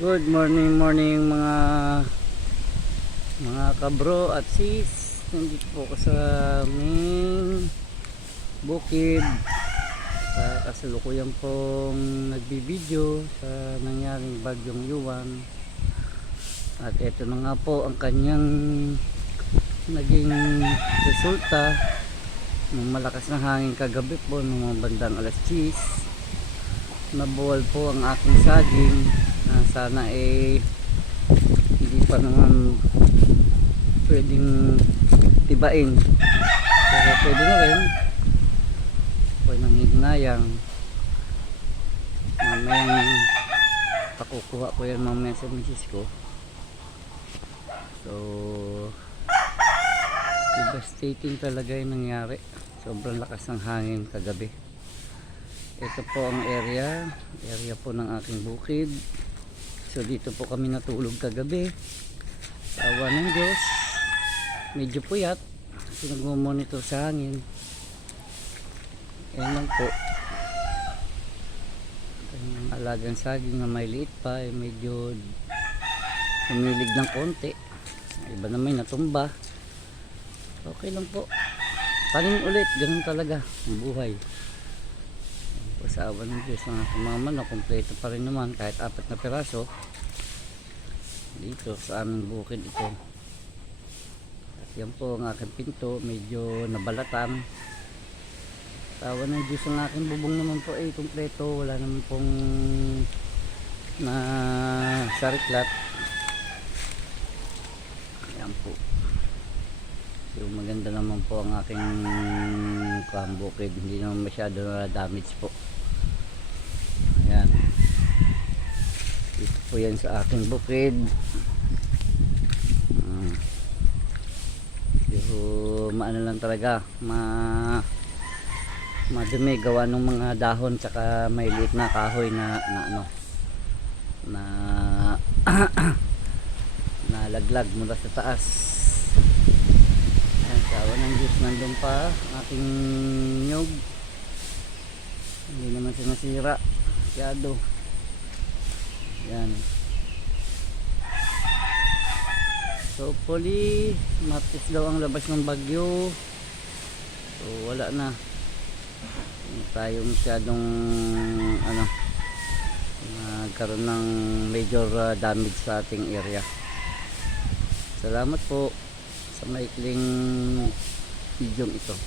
Good morning mga kabro at sis. Nandito po ako sa aming bukid. Kasalukuyan pong nagbibideo sa nangyaring bagyong Yuan. At ito na nga po ang kanyang naging resulta ng malakas na hangin kagabi po ng mga bandang alas 10. Nabuwal po ang aking saging. Sana hindi pa naman pwedeng tibain, pero pwede na rin po nang hihinayang. Mamayang pakukuha ko yan mamaya sa misis ko. So devastating talaga yung nangyari, sobrang lakas ng hangin kagabi. Ito po ang area po ng aking bukid. So dito po kami natulog kagabi. Sa awa ng Diyos, medyo puyat kasi nagmo-monitor sa hangin. Ayan lang po. Ang alagang saging na may liit pa medyo humilig ng konti. Iba naman natumba. Okay lang po. Paling ulit, ganun talaga ang buhay. Sa awa ng Diyos, mga manok kompleto pa rin naman kahit 4 na piraso dito sa aming bukid ito. At yan po ang aking pinto, medyo nabalatan. Sa awa ng Diyos, ang aking bubong naman po ay kompleto, wala naman pong na sariklat. Yan po. So maganda naman po ang aking bukid, hindi naman masyado na damage po. Ayan. Ito po yan sa aking bukid. Pero maano lang talaga, madumi gawa ng mga dahon tsaka may liit na kahoy na nalaglag mula sa taas. Ayan, sa awa ng Diyos, nandun pa aking nyug, hindi naman siya nasira masyado. Yan. So hopefully Martes daw ang labas ng bagyo. So wala na, hindi tayo masyadong magkaroon ng major damage sa ating area. Salamat po sa maikling video ito.